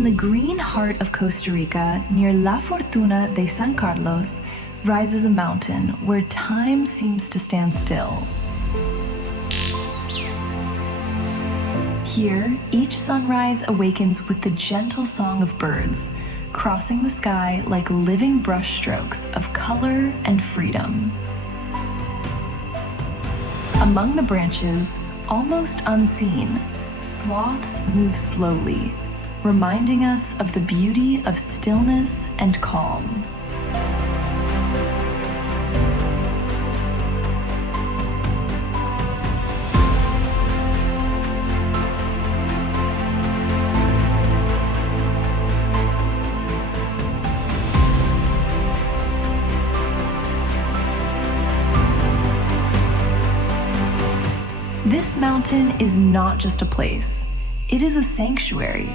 In the green heart of Costa Rica, near La Fortuna de San Carlos, rises a mountain where time seems to stand still. Here, each sunrise awakens with the gentle song of birds, crossing the sky like living brushstrokes of color and freedom. Among the branches, almost unseen, sloths move slowly, reminding us of the beauty of stillness and calm. This mountain is not just a place, it is a sanctuary.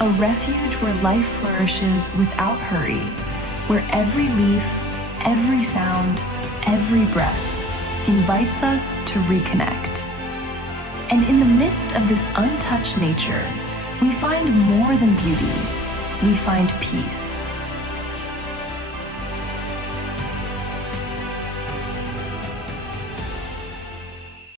A refuge where life flourishes without hurry, where every leaf, every sound, every breath invites us to reconnect. And in the midst of this untouched nature, we find more than beauty. We find peace.